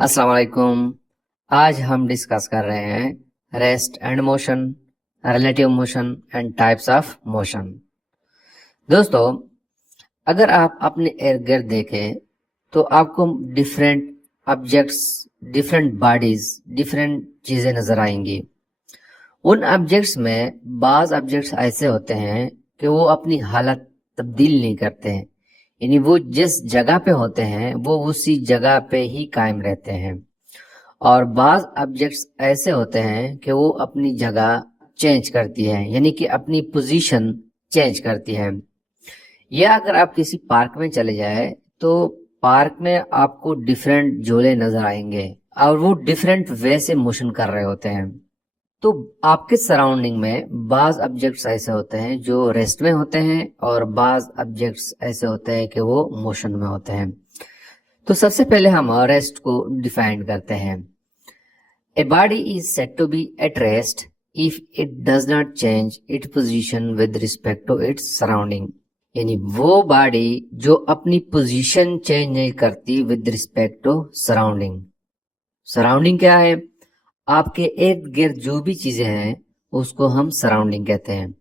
अस्सलाम वालेकुम। आज हम डिस्कस कर रहे हैं rest and motion, relative motion and types of motion. दोस्तों, अगर आप अपने इर्द गिर्द देखें तो आपको different objects, different bodies, different चीजें नजर आएंगी। उन ऑब्जेक्ट्स में बाज ऑब्जेक्ट्स ऐसे होते हैं कि वो अपनी हालत तब्दील नहीं करते हैं, यानी वो जिस जगह पे होते हैं वो उसी जगह पे ही कायम रहते हैं। और बाज ऑब्जेक्ट्स ऐसे होते हैं कि वो अपनी जगह चेंज करती है, यानी कि अपनी पोजीशन चेंज करती है। या अगर आप किसी पार्क में चले जाए तो पार्क में आपको डिफरेंट झूले नजर आएंगे और वो डिफरेंट वे से मोशन कर रहे होते हैं। तो आपके सराउंडिंग में बाज ऑब्जेक्ट्स ऐसे होते हैं जो रेस्ट में होते हैं और बाज ऑब्जेक्ट्स ऐसे होते हैं कि वो मोशन में होते हैं। तो सबसे पहले हम रेस्ट को डिफाइन करते हैं। A body is said to be at rest if it does not change its position with respect to its surrounding। यानी वो बॉडी जो अपनी पोजीशन चेंज नहीं करती with respect to surrounding. Surrounding क्या है? आपके इर्द गिर्द जो भी चीजें हैं उसको हम सराउंडिंग कहते हैं।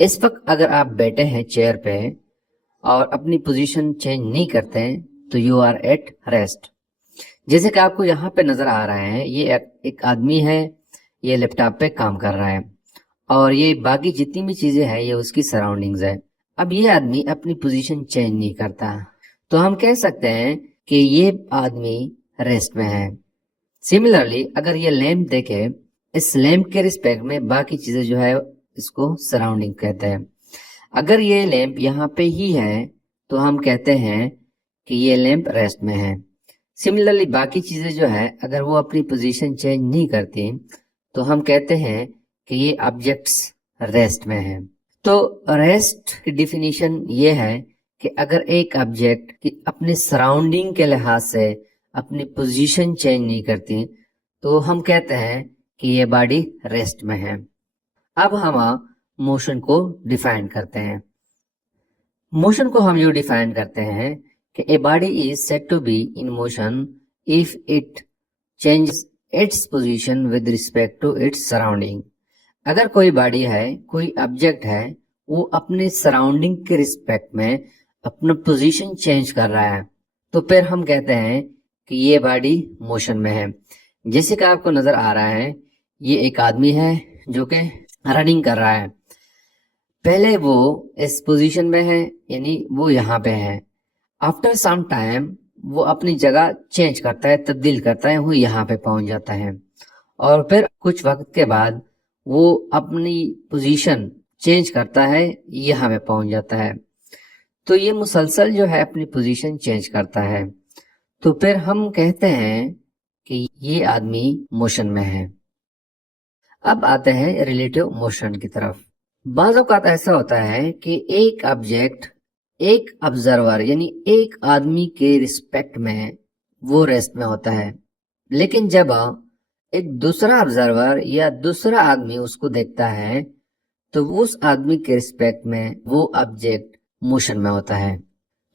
इस वक्त अगर आप बैठे हैं चेयर पे और अपनी पोजीशन चेंज नहीं करते हैं तो यू आर एट रेस्ट। जैसे कि आपको यहाँ पे नजर आ रहा है, ये एक आदमी है, ये लैपटॉप पे काम कर रहा है और ये बाकी जितनी भी चीजें हैं ये उसकी सराउंडिंग्स है। अब ये आदमी अपनी पोजीशन चेंज नहीं करता, तो हम कह सकते हैं कि ये आदमी रेस्ट में है। सिमिलरली अगर ये लैंप देखे, इस लैंप के रिस्पेक्ट में बाकी चीजें जो है इसको सराउंडिंग कहते हैं। अगर ये लैंप यहाँ पे ही है तो हम कहते हैं कि ये लैंप रेस्ट में है। सिमिलरली बाकी चीजें जो है अगर वो अपनी पोजीशन चेंज नहीं करती तो हम कहते हैं कि ये ऑब्जेक्ट्स रेस्ट में हैं। तो रेस्ट की डिफिनीशन ये है कि अगर एक ऑब्जेक्ट की अपने सराउंडिंग के लिहाज से अपनी पोजीशन चेंज नहीं करती तो हम कहते हैं कि ये बॉडी रेस्ट में है। अब हम मोशन को डिफाइन करते हैं। मोशन को हम यूं डिफाइन करते हैं कि a body is said to be in motion if it changes its position with respect to its surrounding। अगर कोई बॉडी है, कोई ऑब्जेक्ट है, वो अपने सराउंडिंग के रिस्पेक्ट में अपना पोजीशन चेंज कर रहा है तो फिर हम कहते हैं कि ये बॉडी मोशन में है। जैसे कि आपको नजर आ रहा है, ये एक आदमी है जो कि रनिंग कर रहा है। पहले वो इस पोजीशन में है, यानी वो यहाँ पे है। आफ्टर सम टाइम वो अपनी जगह चेंज करता है, तब्दील करता है, वो यहाँ पे पहुंच जाता है और फिर कुछ वक्त के बाद वो अपनी पोजीशन चेंज करता है, यहाँ पे पहुंच जाता है। तो ये मुसलसल जो है अपनी पोजीशन चेंज करता है, तो फिर हम कहते हैं कि ये आदमी मोशन में है। अब आते हैं रिलेटिव मोशन की तरफ। बाज़ औक़ात ऐसा होता है कि एक ऑब्जेक्ट एक ऑब्जर्वर यानी एक आदमी के रिस्पेक्ट में वो रेस्ट में होता है, लेकिन जब एक दूसरा ऑब्जर्वर या दूसरा आदमी उसको देखता है तो उस आदमी के रिस्पेक्ट में वो ऑब्जेक्ट मोशन में होता है।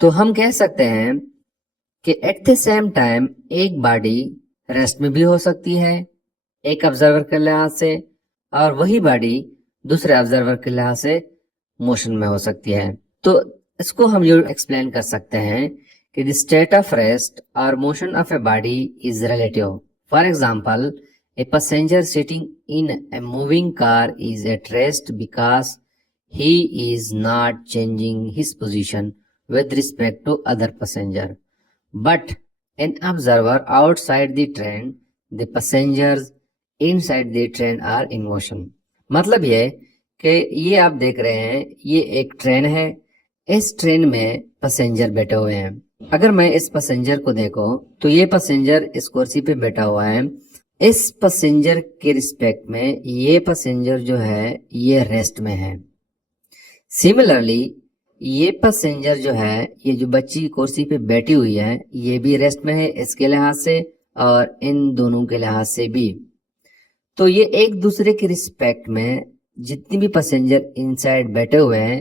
तो हम कह सकते हैं कि एट द सेम टाइम एक बॉडी रेस्ट में भी हो सकती है एक ऑब्जर्वर के लिहाज से, और वही बॉडी दूसरे ऑब्जर्वर के लिहाज से मोशन में हो सकती है। तो इसको हम ये एक्सप्लेन कर सकते हैं कि द स्टेट ऑफ रेस्ट और motion of a body is relative. For example, a passenger sitting in a moving car is at rest because he is not changing his position with respect to other passenger, but an observer outside the train, the passengers inside the train are in motion। मतलब ये कि ये आप देख रहे हैं, ये एक ट्रेन है, इस ट्रेन में पैसेंजर बैठे हुए हैं। अगर मैं इस पैसेंजर को देखो तो ये पैसेंजर इस कुर्सी पे बैठा हुआ है। इस पैसेंजर के रिस्पेक्ट में ये पैसेंजर जो है ये रेस्ट में है। सिमिलरली ये पैसेंजर जो है, ये जो बच्ची कुर्सी पे बैठी हुई है, ये भी रेस्ट में है इसके लिहाज से और इन दोनों के लिहाज से भी। तो ये एक दूसरे के रिस्पेक्ट में जितनी भी पैसेंजर इनसाइड बैठे हुए हैं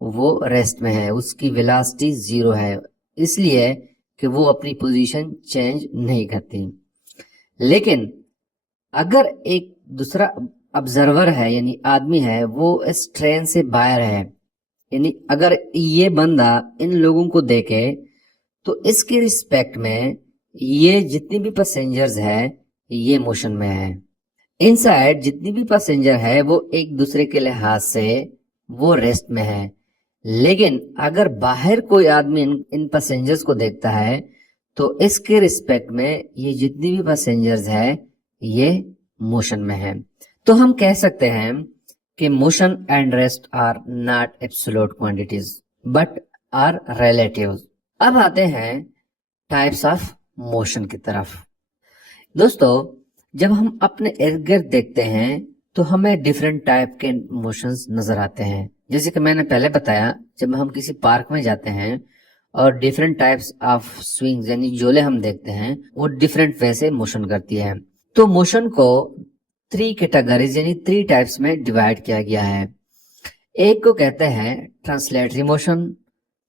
वो रेस्ट में है, उसकी वेलोसिटी 0 है, इसलिए कि वो अपनी पोजीशन चेंज नहीं करती। लेकिन अगर एक दूसरा ऑब्जर्वर है यानी आदमी है, वो इस ट्रेन से बाहर है, यानी अगर ये बंदा इन लोगों को देखे तो इसके रिस्पेक्ट में ये जितनी भी पैसेंजर्स है ये मोशन में है। इनसाइड जितनी भी पैसेंजर है वो एक दूसरे के लिहाज से वो रेस्ट में है। लेकिन अगर बाहर कोई आदमी इन पैसेंजर्स को देखता है तो इसके रिस्पेक्ट में ये जितनी भी पैसेंजर्स है ये मोशन में है। तो हम कह सकते हैं कि motion and rest are not absolute quantities but are relative. अब आते हैं टाइप्स ऑफ मोशन की तरफ। दोस्तों, जब हम अपने इर्द गिर्द देखते हैं तो हमें डिफरेंट टाइप के मोशंस नजर आते हैं। जैसे कि मैंने पहले बताया, जब हम किसी पार्क में जाते हैं और डिफरेंट टाइप्स ऑफ स्विंग्स यानी झूले हम देखते हैं, वो डिफरेंट वे से मोशन करती है। तो मोशन को 3 कैटेगरीज यानी 3 टाइप्स में डिवाइड किया गया है। एक को कहते हैं translatory motion,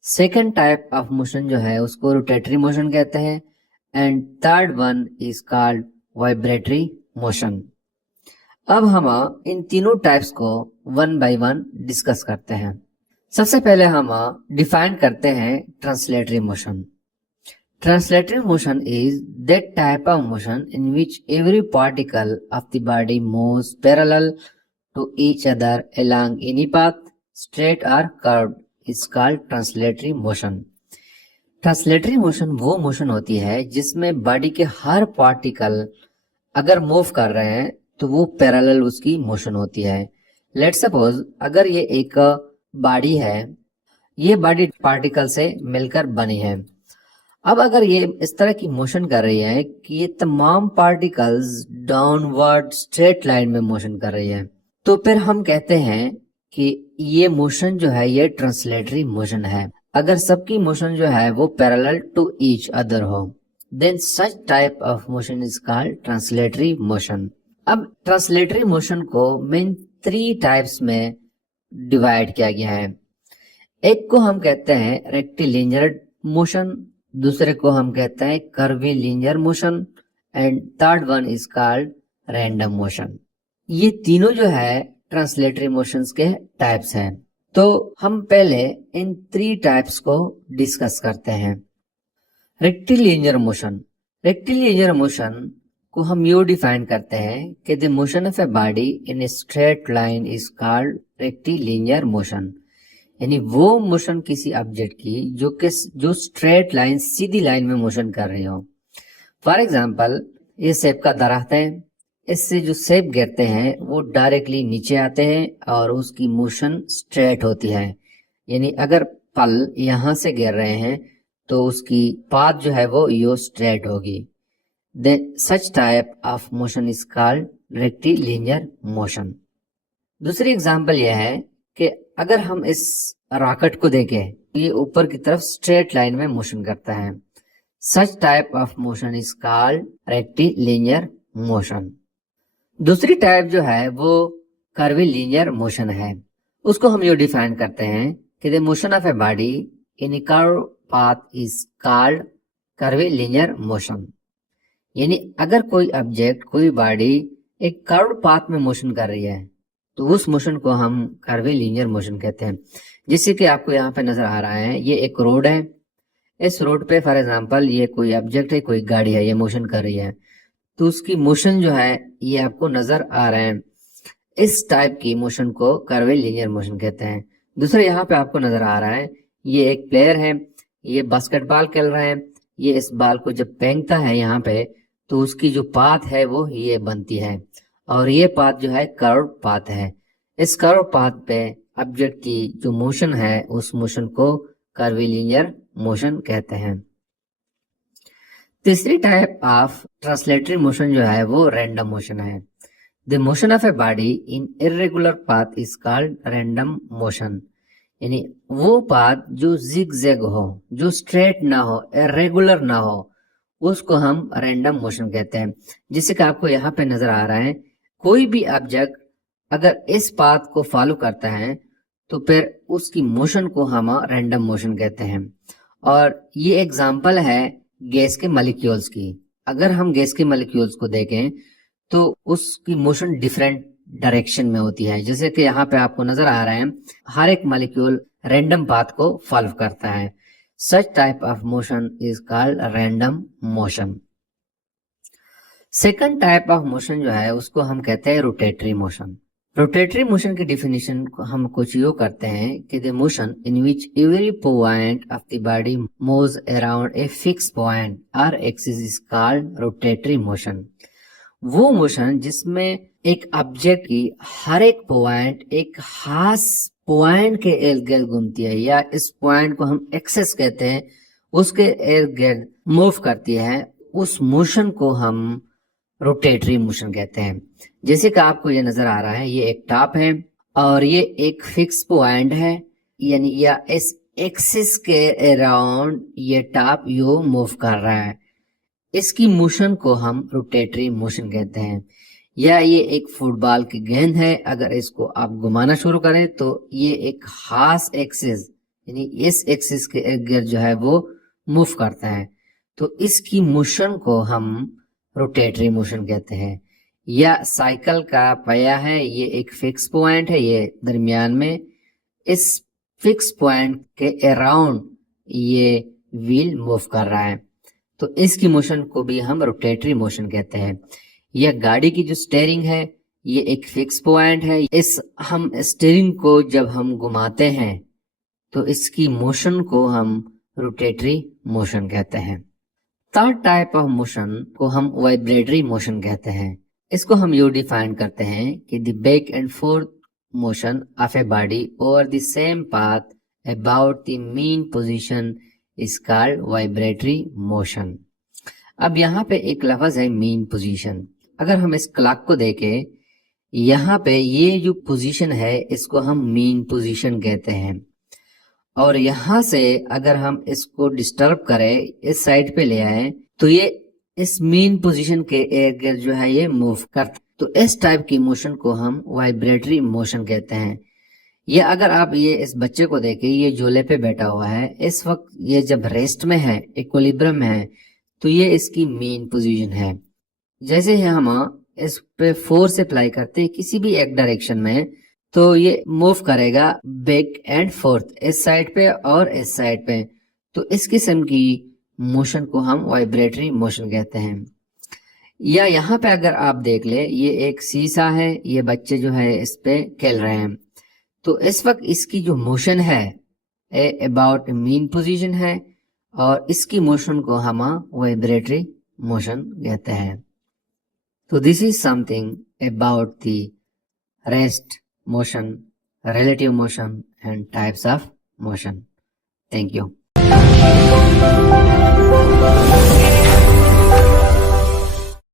second type of motion जो है उसको रोटेटरी मोशन कहते हैं, and third one is called vibratory motion. अब हम इन तीनों टाइप्स को वन बाय वन डिस्कस करते हैं। सबसे पहले हम डिफाइन करते हैं translatory motion. Translatory motion is that type of motion in which every particle of the body moves parallel to each other along any path, straight or curved, is called translatory motion. Translatory motion वो motion होती है जिसमें body के हर particle अगर move कर रहे हैं तो वो पैरेलल उसकी मोशन होती है। लेट्स सपोज अगर ये एक बॉडी है, ये बॉडी पार्टिकल से मिलकर बनी है। अब अगर ये इस तरह की मोशन कर रही है कि ये तमाम पार्टिकल्स डाउनवर्ड स्ट्रेट लाइन में मोशन कर रही है, तो फिर हम कहते हैं कि ये मोशन जो है ये ट्रांसलेटरी मोशन है। अगर सबकी मोशन जो है वो पैरेलल टू ईच अदर हो, then such type of motion is called translatory motion. अब ट्रांसलेटरी मोशन को मेन 3 टाइप्स में डिवाइड किया गया है। एक को हम कहते हैं रेक्टिलिनियर मोशन, दूसरे को हम कहते हैं curvilinear motion, and third one is called random motion. ये तीनों जो है ट्रांसलेटरी मोशंस के टाइप्स हैं। तो हम पहले इन 3 टाइप्स को डिस्कस करते हैं। Rectilinear motion. रेक्टिलिनियर मोशन को हम यू डिफाइन करते हैं कि the motion of a body in a straight line is called rectilinear motion, यानी वो मोशन किसी ऑब्जेक्ट की जो स्ट्रेट लाइन सीधी लाइन में मोशन कर रही हो। फॉर एग्जांपल, ये सेब का दरख्त है, इससे जो सेब गिरते हैं वो डायरेक्टली नीचे आते हैं और उसकी मोशन स्ट्रेट होती है। यानी अगर फल यहाँ से गिर रहे हैं तो उसकी पाथ जो है वो यो स्ट्रेट होगी। Then such type of motion is called rectilinear motion. दूसरी एग्जांपल यह है कि अगर हम इस रॉकेट को देखें तो ये ऊपर की तरफ स्ट्रेट लाइन में मोशन करता है। Such type of motion is called rectilinear motion. दूसरी टाइप जो है वो कर्वीलिनियर मोशन है। उसको हम ये डिफाइन करते हैं कि the motion of a body in A curve path is called curvilinear motion. यानी अगर कोई ऑब्जेक्ट, कोई बॉडी एक कर्व पाथ में मोशन कर रही है तो उस मोशन को हम कर्वीलिनियर मोशन कहते हैं। जैसे कि आपको यहाँ पे नजर आ रहा है, ये एक रोड है। इस रोड पे फॉर एग्जांपल ये कोई ऑब्जेक्ट है, कोई गाड़ी है, ये मोशन कर रही है, तो उसकी मोशन जो है ये आपको नजर आ रहा है। इस टाइप की मोशन को कर्वीलिनियर मोशन कहते हैं। दूसरा यहाँ पे आपको नजर आ रहा है, ये एक प्लेयर है, ये बास्केटबॉल खेल रहा है। ये इस बॉल को जब फेंकता है यहाँ पे तो उसकी जो पाथ है वो ये बनती है, और ये पाथ जो है कर्व पाथ है। इस कर्व पाथ पे ऑब्जेक्ट की जो मोशन है उस मोशन को कर्वीलिनियर मोशन कहते हैं। तीसरी टाइप ऑफ ट्रांसलेटरी मोशन जो है वो रैंडम मोशन है। The motion of a body in irregular path is called random motion. यानी वो पाथ जो जिग-जैग हो, जो स्ट्रेट ना हो, इर्रेगुलर ना हो, उसको हम रैंडम मोशन कहते हैं। जिससे कि आपको यहाँ पे नजर आ रहा है, कोई भी ऑब्जेक्ट अगर इस पाथ को फॉलो करता है तो फिर उसकी मोशन को हम रैंडम मोशन कहते हैं। और ये एग्जाम्पल है गैस के मॉलिक्यूल्स की। अगर हम गैस के मॉलिक्यूल्स को देखें तो उसकी मोशन डिफरेंट डायरेक्शन में होती है। जैसे कि यहाँ पे आपको नजर आ रहा है, हर एक मॉलिक्यूल रैंडम पाथ को फॉलो करता है। Such type of motion is called random motion. Second type of motion जो है उसको हम कहते हैं रोटेटरी मोशन। रोटेटरी मोशन की डिफिनेशन हम कुछ यूं करते हैं कि the motion in which every point of the body moves around a fix point और axis is called rotatory motion. वो मोशन जिसमें एक ऑब्जेक्ट की हर एक पॉइंट एक खास पॉइंट के इर्द गिर्द घूमती है, या इस पॉइंट को हम एक्सेस कहते हैं, उसके इर्द गिर्द मूव करती है, उस मोशन को हम रोटेटरी मोशन कहते हैं। जैसे कि आपको ये नजर आ रहा है, ये एक टॉप है और ये एक फिक्स पॉइंट है, यानी या इस एक्सिस के अराउंड ये टॉप यो मूव कर रहा है। इसकी मोशन को हम रोटेटरी मोशन कहते हैं। या ये एक फुटबॉल की गेंद है, अगर इसको आप घुमाना शुरू करें तो ये एक खास एक्सिस, यानी इस एक्सिस के इर्द गिर्द जो है वो मूव करता है, तो इसकी मोशन को हम रोटेटरी मोशन कहते हैं। या साइकिल का पहिया है, ये एक फिक्स पॉइंट है, ये दरमियान में, इस फिक्स पॉइंट के अराउंड ये व्हील मूव कर रहा है, तो इसकी मोशन को भी हम रोटेटरी मोशन कहते हैं। यह गाड़ी की जो स्टीयरिंग है, ये एक फिक्स पॉइंट है, इस हम स्टीयरिंग को जब हम घुमाते हैं तो इसकी मोशन को हम रोटेटरी मोशन कहते हैं। थर्ड टाइप ऑफ मोशन को हम वाइब्रेटरी मोशन कहते हैं। इसको हम यू डिफाइन करते हैं कि the back and fourth motion of a body over the same path about the mean position is called vibratory motion. अब यहाँ पे एक लफ्ज है मीन पोजीशन। अगर हम इस क्लॉक को देखें, यहाँ पे ये जो पोजीशन है इसको हम मीन पोजीशन कहते हैं, और यहाँ से अगर हम इसको डिस्टर्ब करें, इस साइड पे ले आए, तो ये इस मीन पोजीशन के इर्द गिर्द जो है ये मूव करता, तो इस टाइप की मोशन को हम वाइब्रेटरी मोशन कहते हैं। या अगर आप ये इस बच्चे को देखें, ये झूले पे बैठा हुआ है, इस वक्त ये जब रेस्ट में है, इक्विलिब्रियम में है, तो ये इसकी मेन पोजीशन है। जैसे ही हम इस पे फोर्स अप्लाई करते हैं किसी भी एक डायरेक्शन में, तो ये मूव करेगा बैक एंड फोर्थ, इस साइड पे और इस साइड पे, तो इस किस्म की मोशन को हम वाइब्रेटरी मोशन कहते हैं। या यहाँ पे अगर आप देख ले, ये एक शीशा है, ये बच्चे जो है इस पे खेल रहे हैं, तो इस वक्त इसकी जो मोशन है अबाउट मीन पोजीशन है, और इसकी मोशन को हम वाइब्रेटरी मोशन कहते हैं। तो this is something about the rest motion, relative motion and types of motion. Thank you.